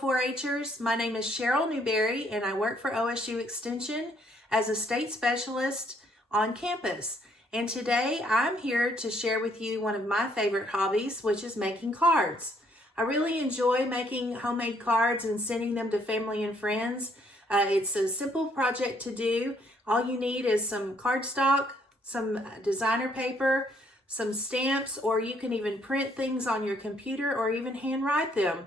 4-Hers. My name is Cheryl Newberry and I work for OSU Extension as a state specialist on campus. And today I'm here to share with you one of my favorite hobbies, which is making cards. I really enjoy making homemade cards and sending them to family and friends. It's a simple project to do. All you need is some cardstock, some designer paper, some stamps, or you can even print things on your computer or even handwrite them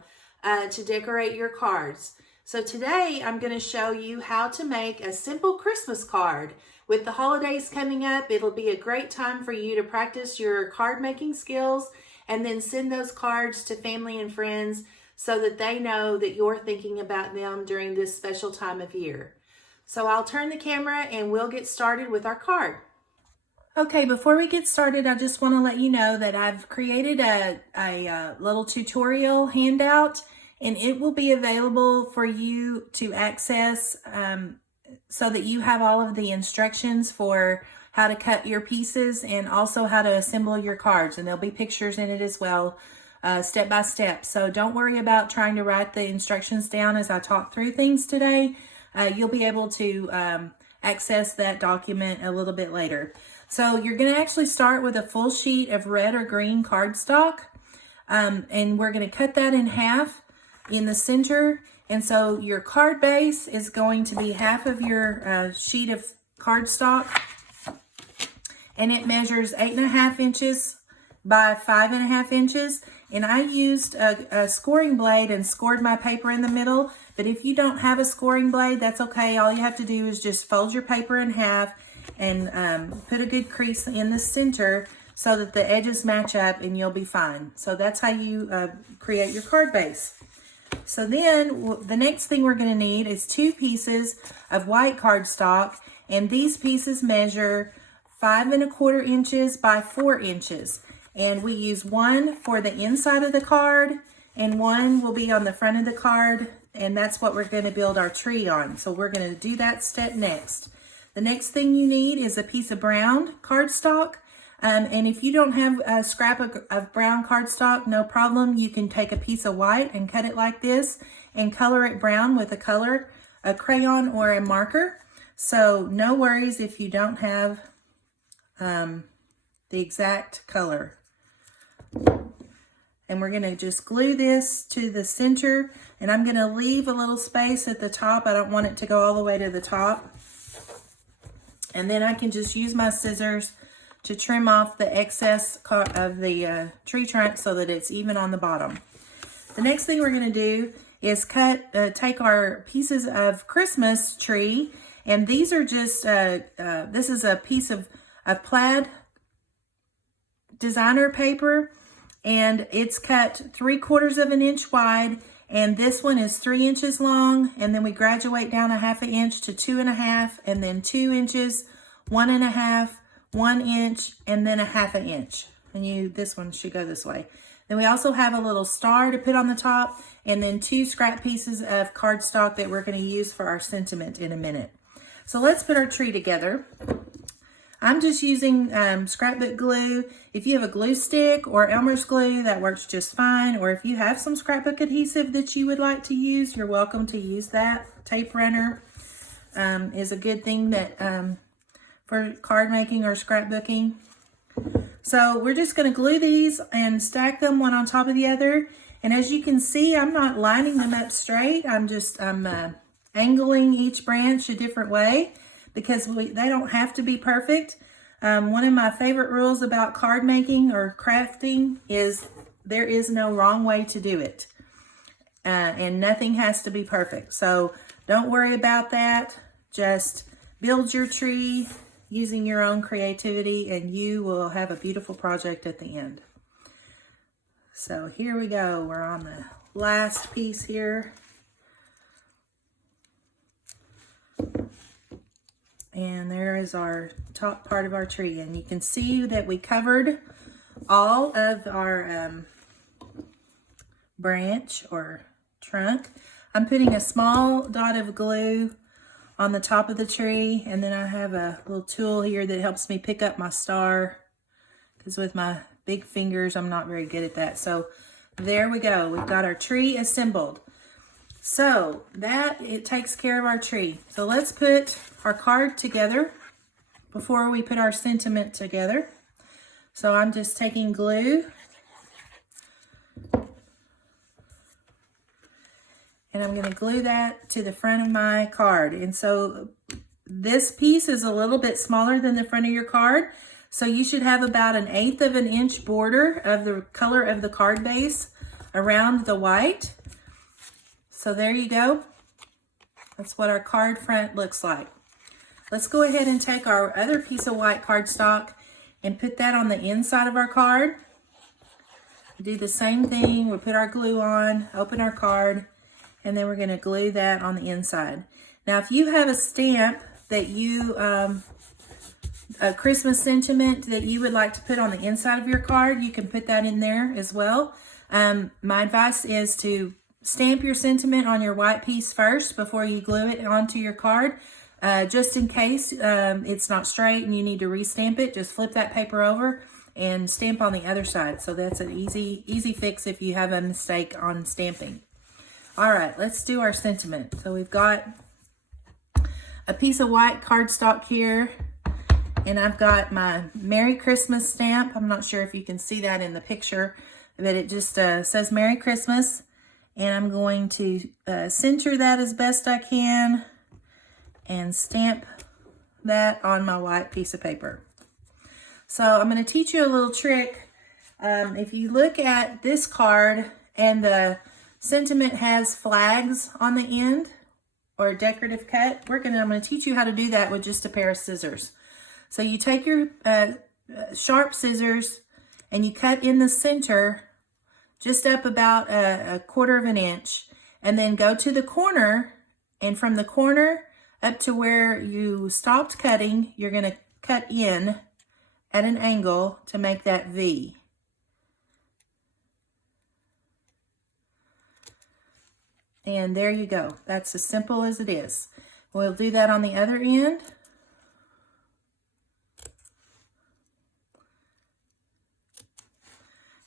to decorate your cards. So today I'm going to show you how to make a simple Christmas card. With the holidays coming up, it'll be a great time for you to practice your card making skills and then send those cards to family and friends so that they know that you're thinking about them during this special time of year. So I'll turn the camera and we'll get started with our card. Okay, before we get started, I just want to let you know that I've created a little tutorial handout, and it will be available for you to access so that you have all of the instructions for how to cut your pieces and also how to assemble your cards. And there'll be pictures in it as well, step by step. So don't worry about trying to write the instructions down as I talk through things today. You'll be able to access that document a little bit later. So you're going to actually start with a full sheet of red or green cardstock, and we're going to cut that in half in the center. And so your card base is going to be half of your sheet of cardstock, and it measures 8.5 inches by 5.5 inches. And I used a scoring blade and scored my paper in the middle. But if you don't have a scoring blade, that's okay. All you have to do is just fold your paper in half and put a good crease in the center so that the edges match up and you'll be fine. So that's how you create your card base. So then the next thing we're going to need is 2 pieces of white cardstock, and these pieces measure 5.25 inches by 4 inches. And we use one for the inside of the card and one will be on the front of the card, and that's what we're going to build our tree on. So we're going to do that step next. The next thing you need is a piece of brown cardstock. And if you don't have a scrap of brown cardstock, no problem. You can take a piece of white and cut it like this and color it brown with a crayon or a marker. So no worries if you don't have the exact color. And we're going to just glue this to the center, and I'm going to leave a little space at the top. I don't want it to go all the way to the top. And then I can just use my scissors to trim off the excess of the tree trunk so that it's even on the bottom. The next thing we're going to do is take our pieces of Christmas tree, and these are just, this is a piece of plaid designer paper, and it's cut 3/4 inch wide, and this one is 3 inches long, and then we graduate down 1/2 inch to 2.5, and then 2 inches, 1.5, 1 inch, and then 1/2 inch. And this one should go this way. Then we also have a little star to put on the top, and then 2 scrap pieces of cardstock that we're going to use for our sentiment in a minute. So let's put our tree together. I'm just using scrapbook glue. If you have a glue stick or Elmer's glue, that works just fine. Or if you have some scrapbook adhesive that you would like to use, you're welcome to use that. Tape runner is a good thing that for card making or scrapbooking. So we're just going to glue these and stack them one on top of the other. And as you can see, I'm not lining them up straight. I'm angling each branch a different way, because they don't have to be perfect. One of my favorite rules about card making or crafting is there is no wrong way to do it. And nothing has to be perfect. So don't worry about that. Just build your tree using your own creativity, and you will have a beautiful project at the end. So here we go. We're on the last piece here. And there is our top part of our tree. And you can see that we covered all of our branch or trunk. I'm putting a small dot of glue on the top of the tree. And then I have a little tool here that helps me pick up my star, because with my big fingers, I'm not very good at that. So there we go. We've got our tree assembled. So that it takes care of our tree. So let's put our card together before we put our sentiment together. So I'm just taking glue and I'm going to glue that to the front of my card. And so this piece is a little bit smaller than the front of your card. So you should have about 1/8 of an inch border of the color of the card base around the white. So there you go. That's what our card front looks like. Let's go ahead and take our other piece of white cardstock and put that on the inside of our card. Do the same thing. We put our glue on, open our card, and then we're going to glue that on the inside. Now, if you have a stamp that you, a Christmas sentiment that you would like to put on the inside of your card, you can put that in there as well. My advice is to stamp your sentiment on your white piece first before you glue it onto your card. Just in case it's not straight and you need to restamp it, just flip that paper over and stamp on the other side. So that's an easy fix if you have a mistake on stamping. All right, let's do our sentiment. So we've got a piece of white cardstock here, and I've got my Merry Christmas stamp. I'm not sure if you can see that in the picture, but it just says Merry Christmas. And I'm going to center that as best I can and stamp that on my white piece of paper. So I'm going to teach you a little trick. If you look at this card and the sentiment has flags on the end or a decorative cut, I'm going to teach you how to do that with just a pair of scissors. So you take your sharp scissors and you cut in the center just up about a 1/4 of an inch, and then go to the corner, and from the corner up to where you stopped cutting, you're going to cut in at an angle to make that V. And there you go. That's as simple as it is. We'll do that on the other end.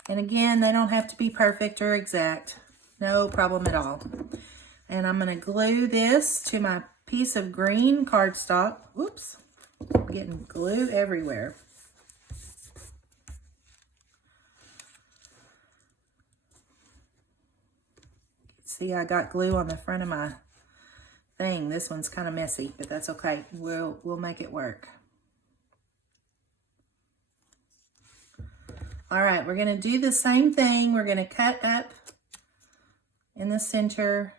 And again, they don't have to be perfect or exact. No problem at all. And I'm going to glue this to my piece of green cardstock. Whoops, I'm getting glue everywhere. See, I got glue on the front of my thing. This one's kind of messy, but that's okay. We'll make it work. All right, we're going to do the same thing. We're going to cut up in the center.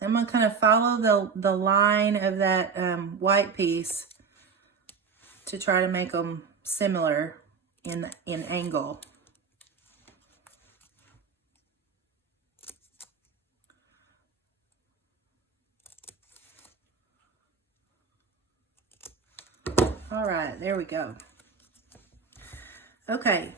I'm going to kind of follow the line of that white piece to try to make them similar in angle. All right, there we go. Okay.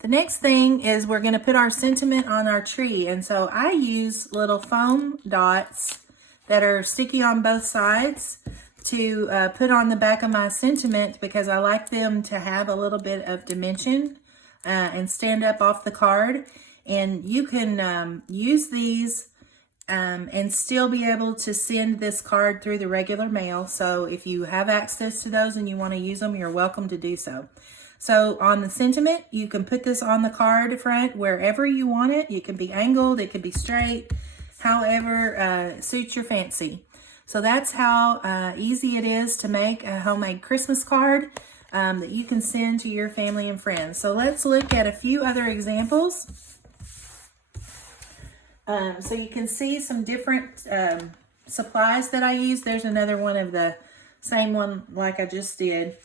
The next thing is we're going to put our sentiment on our tree. And so I use little foam dots that are sticky on both sides to put on the back of my sentiment, because I like them to have a little bit of dimension and stand up off the card. And you can use these and still be able to send this card through the regular mail. So if you have access to those and you want to use them, you're welcome to do so. So on the sentiment, you can put this on the card front wherever you want it. It can be angled, it can be straight, however suits your fancy. So that's how easy it is to make a homemade Christmas card that you can send to your family and friends. So let's look at a few other examples. So you can see some different supplies that I use. There's another one of the same one like I just did.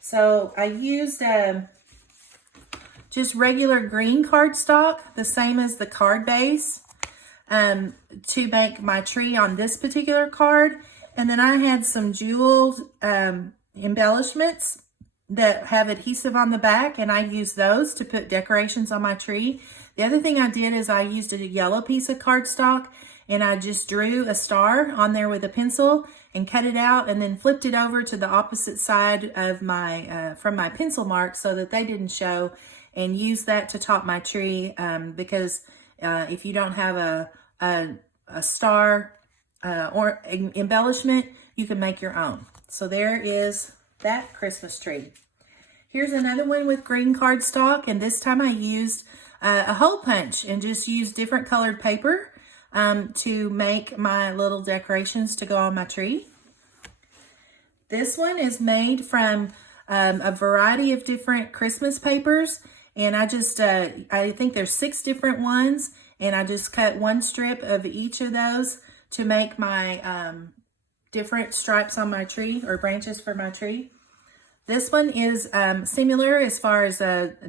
So I used just regular green cardstock, the same as the card base, to make my tree on this particular card. And then I had some jeweled embellishments that have adhesive on the back, and I used those to put decorations on my tree. The other thing I did is I used a yellow piece of cardstock, and I just drew a star on there with a pencil and cut it out, and then flipped it over to the opposite side of my from my pencil mark so that they didn't show, and used that to top my tree, because if you don't have a a star or embellishment, you can make your own. So there is that Christmas tree. Here's another one with green cardstock, and this time I used a hole punch and just used different colored paper to make my little decorations to go on my tree. This one is made from a variety of different Christmas papers, and I just, I think there's 6 different ones, and I just cut one strip of each of those to make my different stripes on my tree or branches for my tree. This one is similar as far as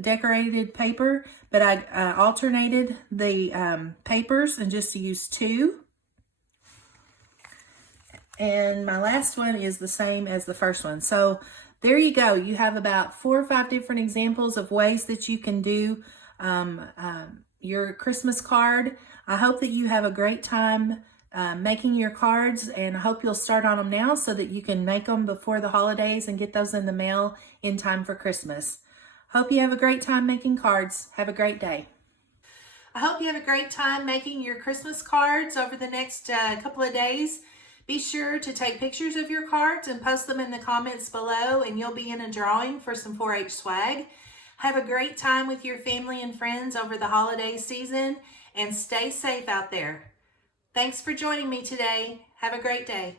decorated paper, but I alternated the papers and just used 2. And my last one is the same as the first one. So there you go. You have about 4 or 5 different examples of ways that you can do your Christmas card. I hope that you have a great time making your cards, and I hope you'll start on them now so that you can make them before the holidays and get those in the mail in time for Christmas. Hope you have a great time making cards. Have a great day. I hope you have a great time making your Christmas cards over the next couple of days. Be sure to take pictures of your cards and post them in the comments below, and you'll be in a drawing for some 4-H swag. Have a great time with your family and friends over the holiday season, and stay safe out there. Thanks for joining me today. Have a great day.